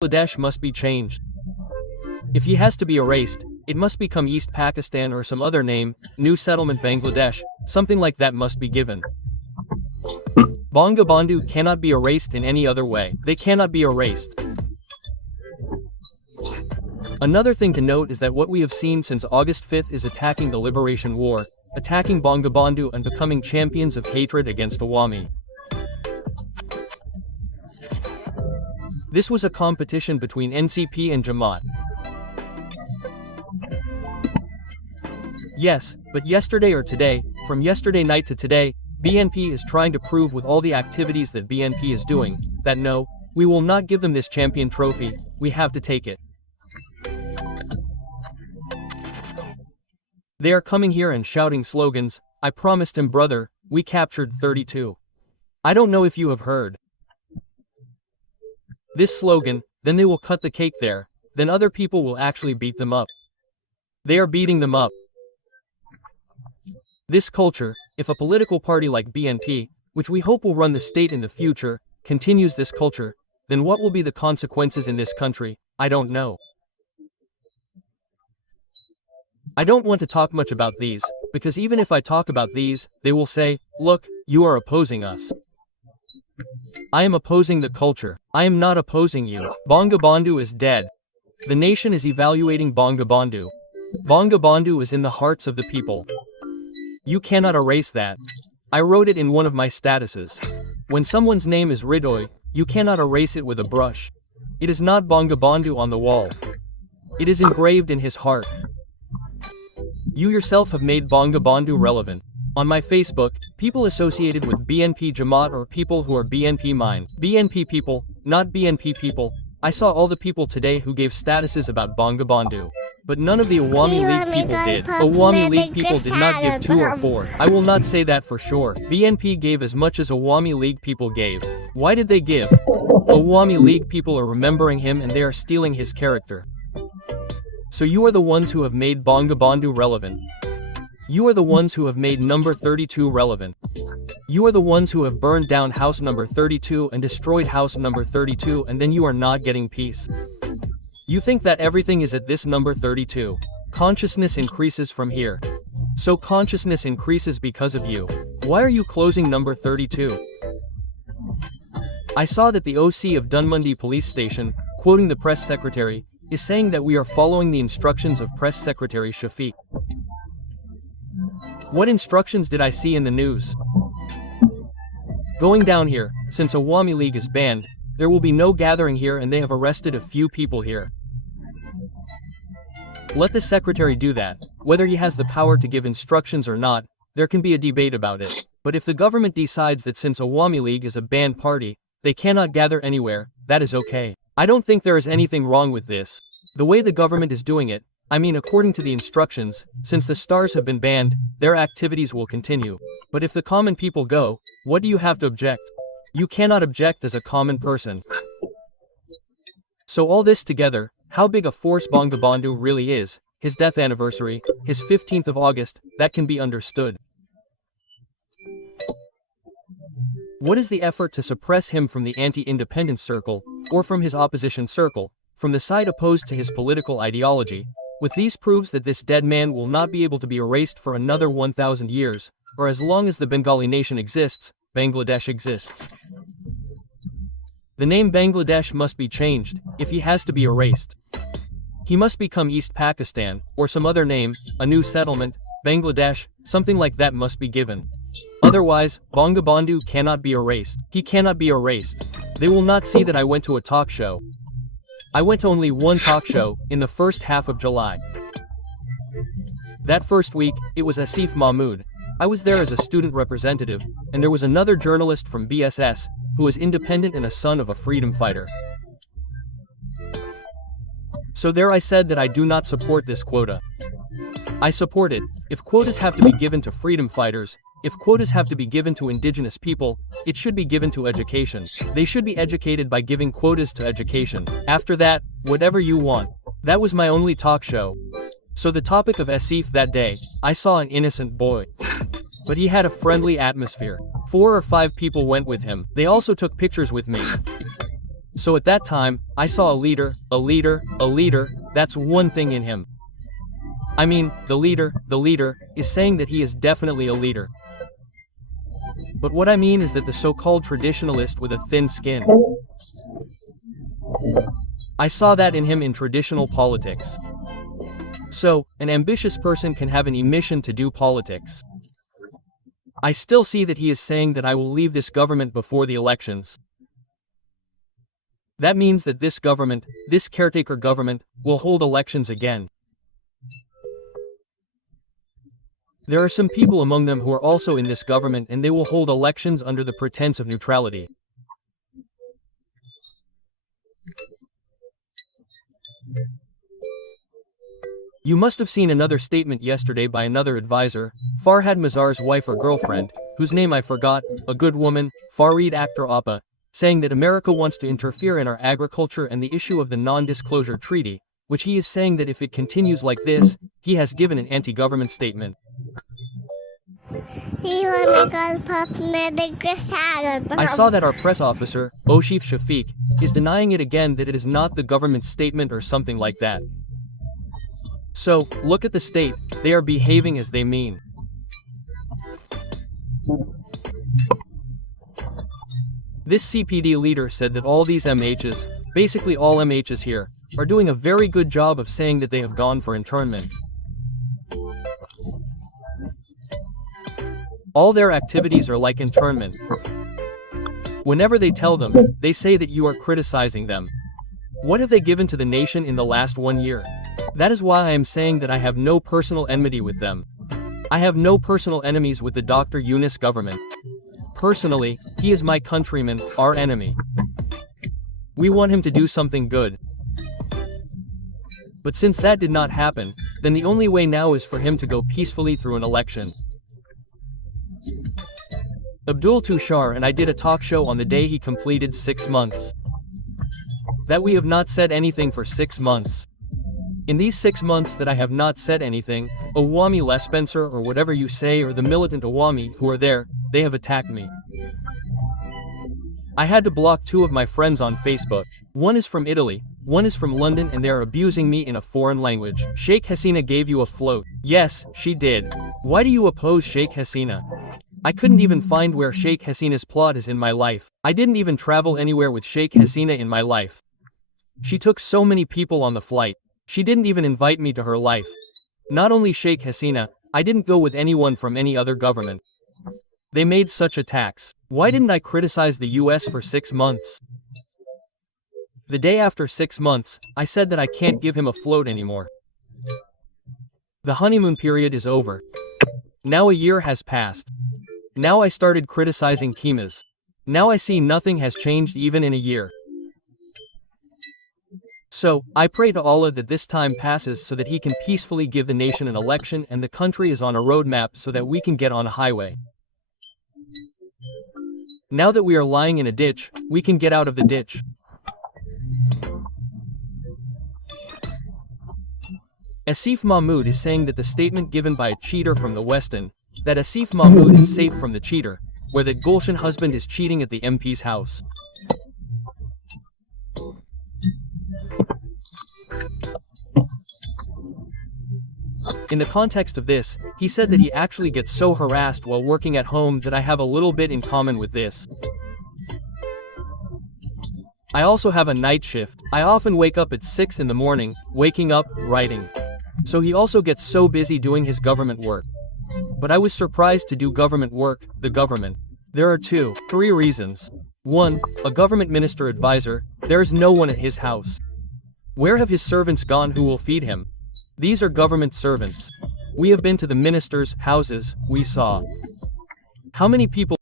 Bangladesh must be changed. If he has to be erased, it must become East Pakistan or some other name, New Settlement Bangladesh, something like that must be given. Bangabandhu cannot be erased in any other way. They cannot be erased. Another thing to note is that what we have seen since August 5th is attacking the Liberation War, attacking Bangabandhu and becoming champions of hatred against Awami. This was a competition between NCP and Jamaat. Yes, but yesterday or today, from yesterday night to today, BNP is trying to prove with all the activities that BNP is doing, that no, we will not give them this champion trophy, we have to take it. They are coming here and shouting slogans, I promised him brother, we captured 32. I don't know if you have heard this slogan, then they will cut the cake there, then other people will actually beat them up. They are beating them up. This culture, if a political party like BNP, which we hope will run the state in the future, continues this culture, then what will be the consequences in this country? I don't know. I don't want to talk much about these, because even if I talk about these, they will say, look, you are opposing us. I am opposing the culture. I am not opposing you. Bangabandhu is dead. The nation is evaluating Bangabandhu. Bangabandhu is in the hearts of the people. You cannot erase that. I wrote it in one of my statuses. When someone's name is Ridoy, you cannot erase it with a brush. It is not Bangabandhu on the wall. It is engraved in his heart. You yourself have made Bangabandhu relevant. On my Facebook, people associated with BNP Jamaat or people who are BNP Mind. BNP people, not BNP people. I saw all the people today who gave statuses about Bangabandhu. But none of the Awami League people did. Awami League people did not give 2 or 4. I will not say that for sure. BNP gave as much as Awami League people gave. Why did they give? Awami League people are remembering him and they are stealing his character. So you are the ones who have made Bangabandhu relevant. You are the ones who have made number 32 relevant. You are the ones who have burned down house number 32 and destroyed house number 32 and then you are not getting peace. You think that everything is at this number 32. Consciousness increases from here. So consciousness increases because of you. Why are you closing number 32? I saw that the OC of Dhanmondi police station, quoting the press secretary, is saying that we are following the instructions of press secretary Shafiq. What instructions did I see in the news? Going down here, since Awami League is banned, there will be no gathering here and they have arrested a few people here. Let the secretary do that. Whether he has the power to give instructions or not, there can be a debate about it. But if the government decides that since Awami League is a banned party, they cannot gather anywhere, that is okay. I don't think there is anything wrong with this. The way the government is doing it, I mean according to the instructions, since the stars have been banned, their activities will continue. But if the common people go, what do you have to object? You cannot object as a common person. So all this together, how big a force Bangabandhu really is, his death anniversary, his 15th of August, that can be understood. What is the effort to suppress him from the anti-independence circle, or from his opposition circle, from the side opposed to his political ideology? With these proves that this dead man will not be able to be erased for another 1,000 years, or as long as the Bengali nation exists, Bangladesh exists. The name Bangladesh must be changed, if he has to be erased. He must become East Pakistan, or some other name, a new settlement, Bangladesh, something like that must be given. Otherwise, Bangabandhu cannot be erased. He cannot be erased. They will not see that I went to a talk show. I went to only one talk show, in the first half of July. That first week, it was Asif Mahmood. I was there as a student representative, and there was another journalist from BSS, who is independent and a son of a freedom fighter. So there I said that I do not support this quota. I support it. If quotas have to be given to freedom fighters, if quotas have to be given to indigenous people, it should be given to education. They should be educated by giving quotas to education. After that, whatever you want. That was my only talk show. So the topic of Asif that day, I saw an innocent boy. But he had a friendly atmosphere. 4 or 5 people went with him. They also took pictures with me. So at that time, I saw a leader, that's one thing in him. I mean, the leader, is saying that he is definitely a leader. But what I mean is that the so-called traditionalist with a thin skin. I saw that in him in traditional politics. So, an ambitious person can have an emission to do politics. I still see that he is saying that I will leave this government before the elections. That means that this government, this caretaker government, will hold elections again. There are some people among them who are also in this government and they will hold elections under the pretense of neutrality. You must have seen another statement yesterday by another advisor, Farhad Mazar's wife or girlfriend, whose name I forgot, a good woman, Fareed Akhtar Appa, saying that America wants to interfere in our agriculture and the issue of the non-disclosure treaty, which he is saying that if it continues like this, he has given an anti-government statement. I saw that our press officer, Oshif Shafiq, is denying it again that it is not the government's statement or something like that. So, look at the state, they are behaving as they mean. This CPD leader said that all these MHs, basically all MHs here, are doing a very good job of saying that they have gone for internment. All their activities are like internment. Whenever they tell them, they say that you are criticizing them. What have they given to the nation in the last 1 year? That is why I am saying that I have no personal enmity with them. I have no personal enemies with the Dr. Yunus government. Personally, he is my countryman, our enemy. We want him to do something good. But since that did not happen, then the only way now is for him to go peacefully through an election. Abdul Tushar and I did a talk show on the day he completed 6 months. That we have not said anything for 6 months. In these 6 months that I have not said anything, Awami Les Spencer or whatever you say or the militant Awami who are there, they have attacked me. I had to block 2 of my friends on Facebook. One is from Italy, one is from London and they are abusing me in a foreign language. Sheikh Hasina gave you a float. Yes, she did. Why do you oppose Sheikh Hasina? I couldn't even find where Sheikh Hasina's plot is in my life. I didn't even travel anywhere with Sheikh Hasina in my life. She took so many people on the flight. She didn't even invite me to her life. Not only Sheikh Hasina, I didn't go with anyone from any other government. They made such attacks. Why didn't I criticize the US for 6 months? The day after 6 months, I said that I can't give him a float anymore. The honeymoon period is over. Now a year has passed. Now I started criticizing Kemas. Now I see nothing has changed even in a year. So, I pray to Allah that this time passes so that He can peacefully give the nation an election and the country is on a roadmap so that we can get on a highway. Now that we are lying in a ditch, we can get out of the ditch. Asif Mahmood is saying that the statement given by a cheater from the Weston, that Asif Mahmood is safe from the cheater, where that Gulshan husband is cheating at the MP's house. In the context of this, he said that he actually gets so harassed while working at home that I have a little bit in common with this. I also have a night shift. I often wake up at 6 in the morning, waking up, writing. So he also gets so busy doing his government work. But I was surprised to do government work, the government. There are 3 reasons. 1, a government minister advisor, there is no one at his house. Where have his servants gone who will feed him? These are government servants. We have been to the ministers' houses, we saw. How many people